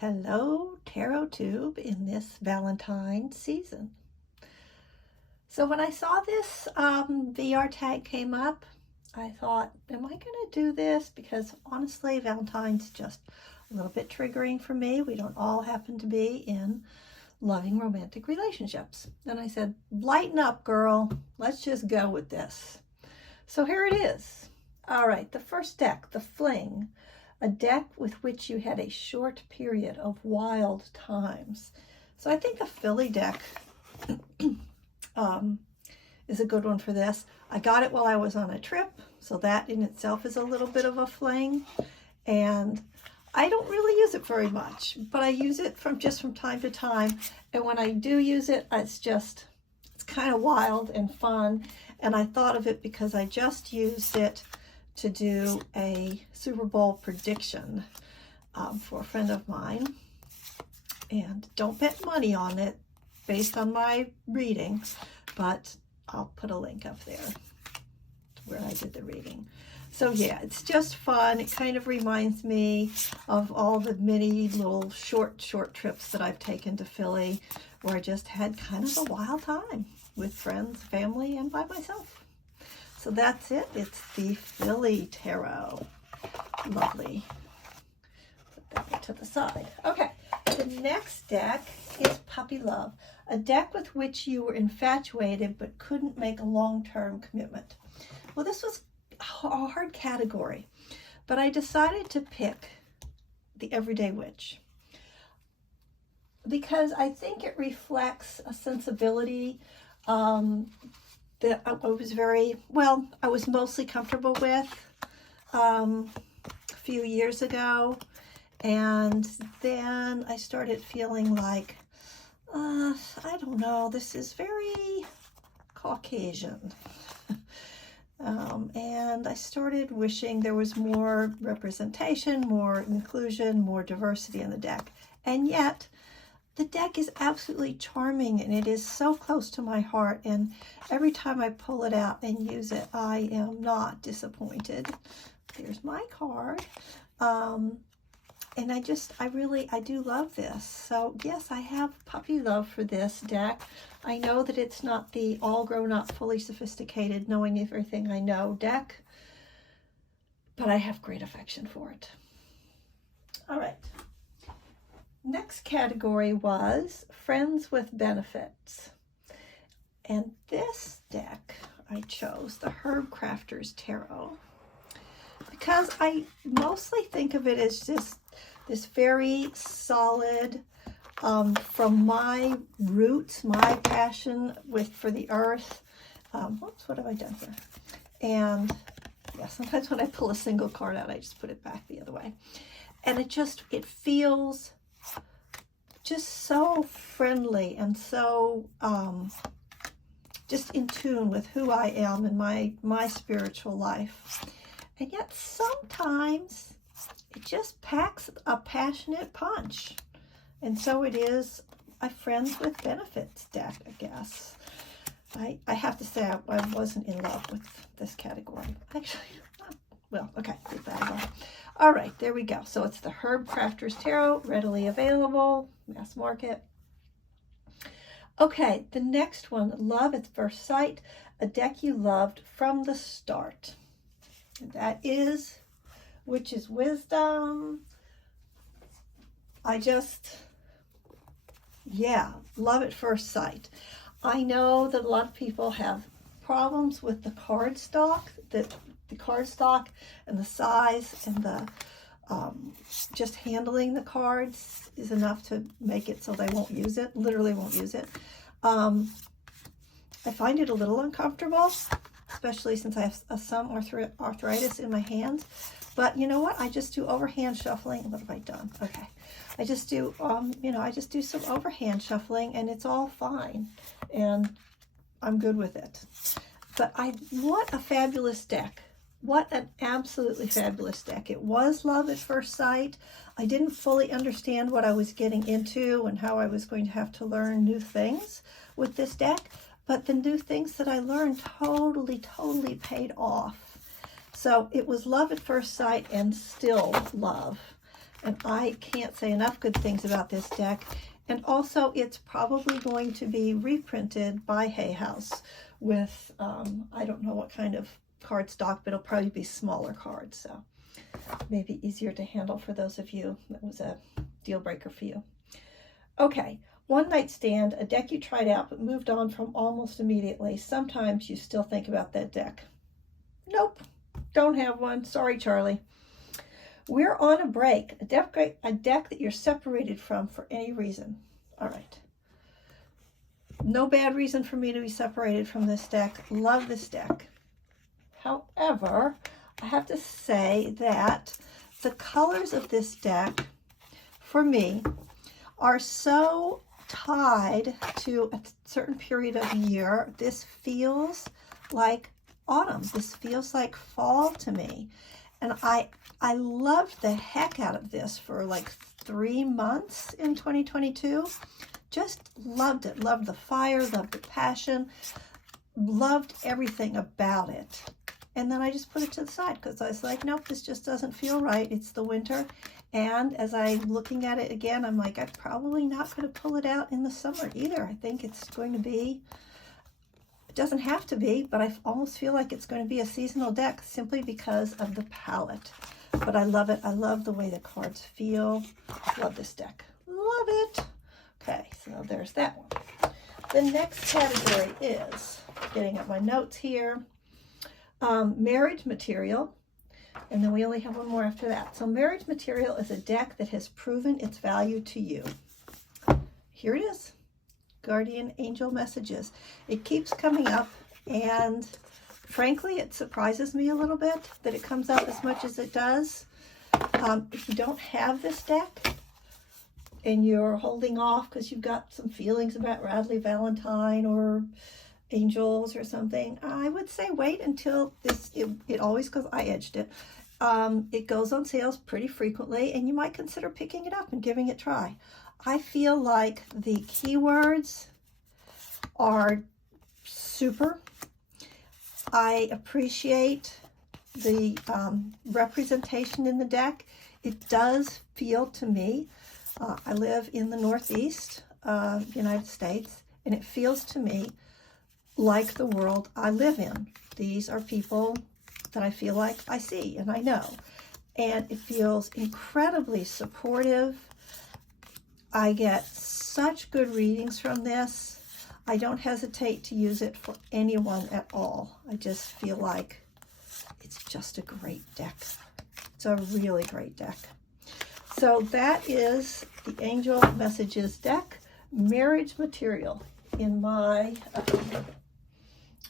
Hello, Tarot Tube, in this Valentine season. So when I saw this VR tag came up, I thought, am I going to do this? Because honestly, Valentine's just a little bit triggering for me. We don't all happen to be in loving romantic relationships. And I said, lighten up, girl. Let's just go with this. So here it is. All right, the first deck, the Fling. A deck with which you had a short period of wild times. So I think a Philly deck is a good one for this. I got it while I was on a trip, so that in itself is a little bit of a fling. And I don't really use it very much, but I use it from time to time. And when I do use it, it's kind of wild and fun. And I thought of it because I just used it to do a Super Bowl prediction for a friend of mine. And don't bet money on it based on my reading, but I'll put a link up there to where I did the reading. So yeah, it's just fun. It kind of reminds me of all the many little short trips that I've taken to Philly, where I just had kind of a wild time with friends, family, and by myself. So that's it. It's the Philly Tarot. Lovely. Put that to the side. Okay, the next deck is Puppy Love, a deck with which you were infatuated but couldn't make a long-term commitment. Well, this was a hard category, but I decided to pick the Everyday Witch because I think it reflects a sensibility that I was mostly comfortable with a few years ago. And then I started feeling like, I don't know, this is very Caucasian. And I started wishing there was more representation, more inclusion, more diversity in the deck. And yet, the deck is absolutely charming, and it is so close to my heart, and every time I pull it out and use it, I am not disappointed. There's my card. And I do love this. So yes, I have puppy love for this deck. I know that it's not the all grown up, fully sophisticated, knowing everything I know deck, but I have great affection for it. All right. Next category was Friends with Benefits. And this deck I chose, the Herb Crafter's Tarot, because I mostly think of it as just this very solid, from my roots, my passion for the earth. Whoops, what have I done here? And yeah, sometimes when I pull a single card out, I just put it back the other way. And it feels just so friendly and so just in tune with who I am in my spiritual life. And yet sometimes it just packs a passionate punch. And so it is a Friends with Benefits deck, I guess. I have to say I wasn't in love with this category. Actually, well, okay, all right, there we go. So it's the Herb Crafter's Tarot, readily available, mass market. Okay, the next one, Love at First Sight, a deck you loved from the start. And that is Witch's Wisdom. Love at first sight. I know that a lot of people have problems with the cardstock, the cardstock and the size and the just handling the cards is enough to make it so they won't use it, literally won't use it. I find it a little uncomfortable, especially since I have some arthritis in my hands. But you know what? I just do overhand shuffling. What have I done? Okay. I just do, I just do some overhand shuffling, and it's all fine. And I'm good with it. But what a fabulous deck. What an absolutely fabulous deck. It was Love at First Sight. I didn't fully understand what I was getting into and how I was going to have to learn new things with this deck. But the new things that I learned totally paid off. So it was Love at First Sight and still love. And I can't say enough good things about this deck. And also, it's probably going to be reprinted by Hay House with, I don't know what kind of cardstock, but it'll probably be smaller cards. So maybe easier to handle for those of you that was a deal breaker for you. Okay, One Night Stand, a deck you tried out but moved on from almost immediately. Sometimes you still think about that deck. Nope, don't have one. Sorry, Charlie. We're on a break, a deck that you're separated from for any reason. All right. No bad reason for me to be separated from this deck. Love this deck. However, I have to say that the colors of this deck, for me, are so tied to a certain period of year. This feels like autumn. This feels like fall to me. And I loved the heck out of this for like 3 months in 2022. Just loved it. Loved the fire, loved the passion, loved everything about it. And then I just put it to the side because I was like, nope, this just doesn't feel right. It's the winter. And as I'm looking at it again, I'm like, I'm probably not going to pull it out in the summer either. I think it's going to be, it doesn't have to be, but I almost feel like it's going to be a seasonal deck simply because of the palette. But I love it. I love the way the cards feel. Love this deck. Love it. Okay, so there's that one. The next category is, getting up my notes here, marriage material. And then we only have one more after that. So marriage material is a deck that has proven its value to you. Here it is. Guardian Angel Messages. It keeps coming up, and frankly, it surprises me a little bit that it comes up as much as it does. If you don't have this deck and you're holding off because you've got some feelings about Radley Valentine or angels or something, I would say wait until this, it always goes, I edged it. It goes on sales pretty frequently, and you might consider picking it up and giving it a try. I feel like the keywords are super. I appreciate the representation in the deck. It does feel to me, I live in the Northeast United States, and it feels to me like the world I live in. These are people that I feel like I see and I know. And it feels incredibly supportive. I get such good readings from this. I don't hesitate to use it for anyone at all. I just feel like it's just a great deck. It's a really great deck. So that is the Angel Messages deck, marriage material in my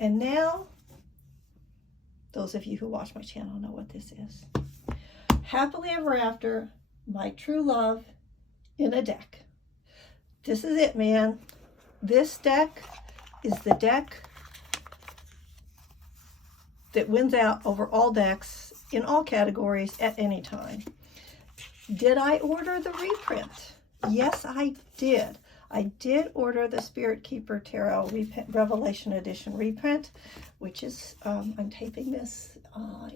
and now, those of you who watch my channel know what this is. Happily Ever After, My True Love in a deck. This is it, man. This deck is the deck that wins out over all decks in all categories at any time. Did I order the reprint? Yes, I did. I did order the Spirit Keeper Tarot Revelation Edition reprint, which is, I'm taping this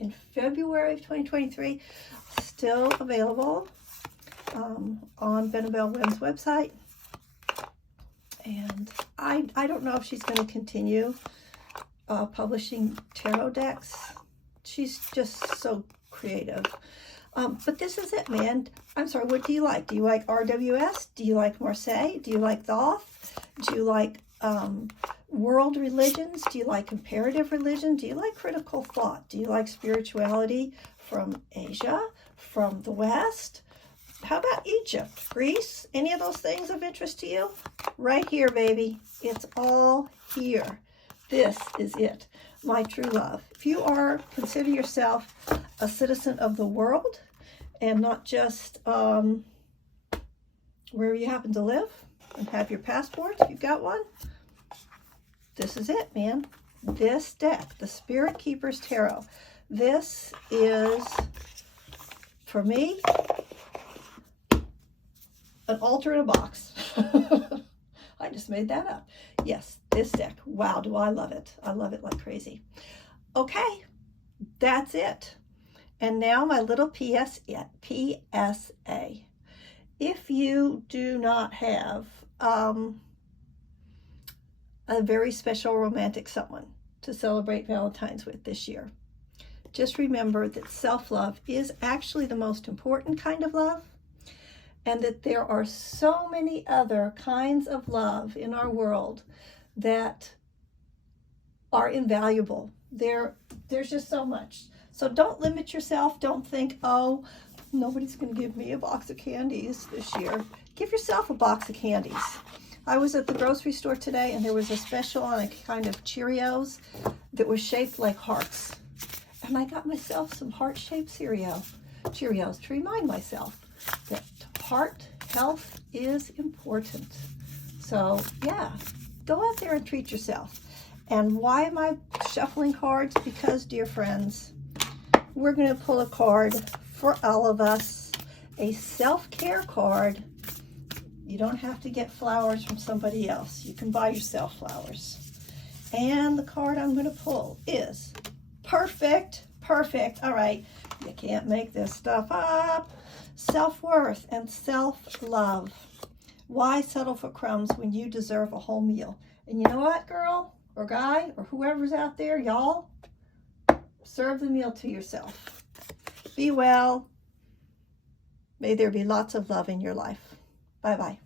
in February of 2023. Still available on Benabel Wynn's website. And I don't know if she's going to continue publishing tarot decks. She's just so creative. But this is it, man. I'm sorry, what do you like? Do you like RWS? Do you like Marseille? Do you like Thoth? Do you like world religions? Do you like comparative religion? Do you like critical thought? Do you like spirituality from Asia, from the West? How about Egypt, Greece? Any of those things of interest to you? Right here, baby. It's all here. This is it. My true love. If you consider yourself a citizen of the world and not just wherever you happen to live and have your passport, if you've got one, this is it, man. This deck, the Spirit Keepers Tarot, this is, for me, an altar in a box. I just made that up. Yes, this deck. Wow, do I love it. I love it like crazy. Okay, that's it. And now my little PSA. If you do not have a very special romantic someone to celebrate Valentine's with this year, just remember that self-love is actually the most important kind of love, and that there are so many other kinds of love in our world that are invaluable. There's just so much. So don't limit yourself. Don't think, oh, nobody's going to give me a box of candies this year. Give yourself a box of candies. I was at the grocery store today, and there was a special on a kind of Cheerios that was shaped like hearts. And I got myself some heart-shaped Cheerios to remind myself that heart health is important. So yeah, go out there and treat yourself. And why am I shuffling cards? Because, dear friends, we're going to pull a card for all of us, a self-care card. You don't have to get flowers from somebody else. You can buy yourself flowers. And the card I'm going to pull is perfect. All right, you can't make this stuff up. Self-worth and self-love. Why settle for crumbs when you deserve a whole meal? And you know what, girl or guy or whoever's out there, y'all, serve the meal to yourself. Be well. May there be lots of love in your life. Bye-bye.